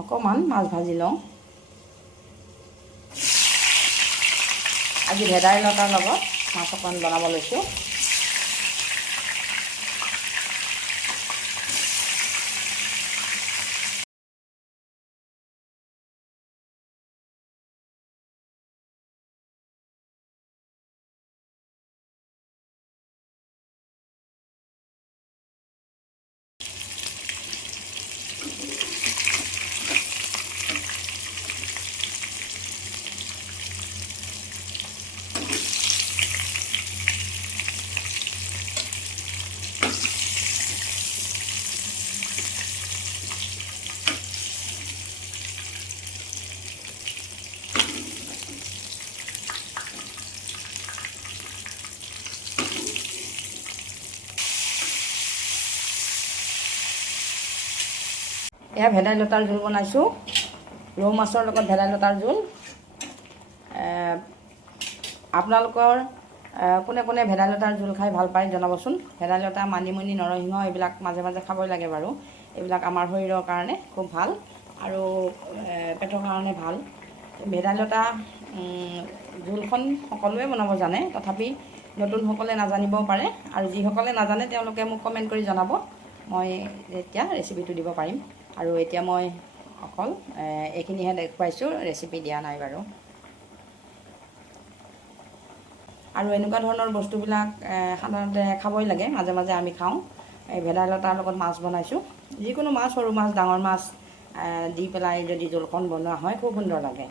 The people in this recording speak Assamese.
অকণমান মাছ ভাজি লওঁ। আজি ভেদাইলতাৰ লগত মাছ অকণ বনাব লৈছোঁ। এয়া ভেদাইলতাৰ জোল বনাইছোঁ, ৰৌ মাছৰ লগত ভেদাইলতাৰ জোল। আপোনালোকৰ কোনে কোনে ভেদাইলতাৰ জোল খাই ভাল পায় জনাবচোন। ভেদাইলতা, মানিমুনি, নৰসিংহ এইবিলাক মাজে মাজে খাবই লাগে বাৰু। এইবিলাক আমাৰ শৰীৰৰ কাৰণে খুব ভাল আৰু পেটৰ কাৰণে ভাল। ভেদাইলতা জোলখন সকলোৱে বনাব জানে, তথাপি নতুনসকলে নাজানিবও পাৰে, আৰু যিসকলে নাজানে তেওঁলোকে মোক কমেণ্ট কৰি জনাব, মই এতিয়া ৰেচিপিটো দিব পাৰিম। আৰু এতিয়া মই অকল এইখিনিহে দেখুৱাইছোঁ, ৰেচিপি দিয়া নাই বাৰু। আৰু এনেকুৱা ধৰণৰ বস্তুবিলাক সাধাৰণতে খাবই লাগে, মাজে মাজে আমি খাওঁ। এই ভেদাইলতাৰ লগত মাছ বনাইছোঁ, যিকোনো মাছ, সৰু মাছ, ডাঙৰ মাছ দি পেলাই যদি জোলখন বনোৱা হয় খুব সুন্দৰ লাগে।